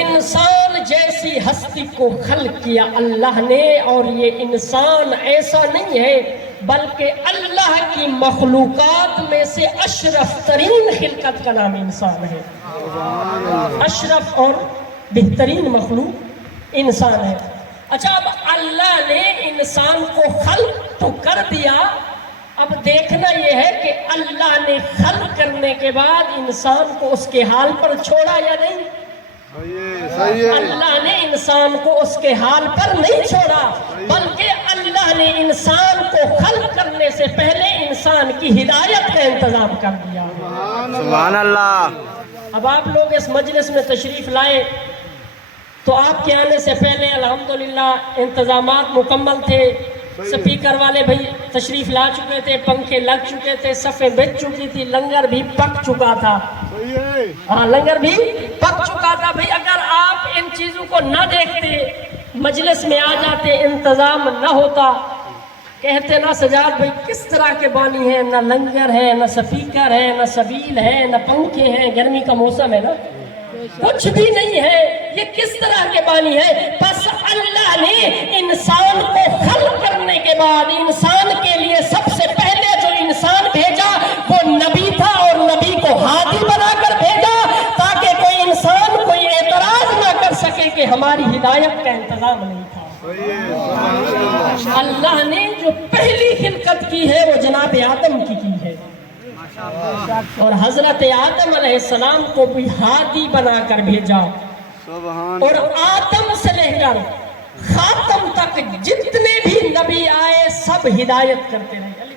انسان جیسی ہستی کو خلق کیا اللہ نے، اور یہ انسان ایسا نہیں ہے بلکہ اللہ کی مخلوقات میں سے اشرف ترین خلقت کا نام انسان ہے۔ اشرف اور بہترین مخلوق انسان ہے۔ اچھا، اب اللہ نے انسان کو خلق تو کر دیا، اب دیکھنا یہ ہے کہ اللہ نے خلق کرنے کے بعد انسان کو اس کے حال پر چھوڑا یا نہیں۔ اللہ نے انسان کو اس کے حال پر نہیں چھوڑا، بلکہ اللہ نے انسان کو خلق کرنے سے پہلے انسان کی ہدایت کا انتظام کر دیا۔ سبحان اللہ۔ اب آپ لوگ اس مجلس میں تشریف لائے تو آپ کے آنے سے پہلے الحمدللہ انتظامات مکمل تھے، سپیکر والے بھائی تشریف لا چکے تھے، پنکھے لگ چکے تھے، صفیں بچ چکی تھی، لنگر بھی پک چکا تھا۔ ہاں، لنگر بھی پک چکا تھا۔ بھائی اگر آپ ان چیزوں کو نہ دیکھتے، مجلس میں آ جاتے، انتظام نہ ہوتا، کہتے نہ سجاد بھائی کس طرح کے بانی ہیں، نہ لنگر ہے، نہ سپیکر ہے، نہ سبیل ہے، نہ پنکھے ہیں، گرمی کا موسم ہے نا، کچھ بھی نہیں ہے، یہ کس طرح کے بانی ہے؟ بس اللہ نے انسان کو خلق کرنے کے بعد انسان کے لیے سب سے پہلے جو انسان بھیجا وہ نبی تھا، اور نبی کو ہادی بنا کر بھیجا تاکہ کوئی انسان کوئی اعتراض نہ کر سکے کہ ہماری ہدایت کا انتظام نہیں تھا۔ اللہ نے جو پہلی خلقت کی ہے وہ جناب آدم کی ہے، اور حضرت آدم علیہ السلام کو بھی ہادی بنا کر بھیجا، اور آدم سے لے کر خاتم تک جتنے بھی نبی آئے سب ہدایت کرتے رہے۔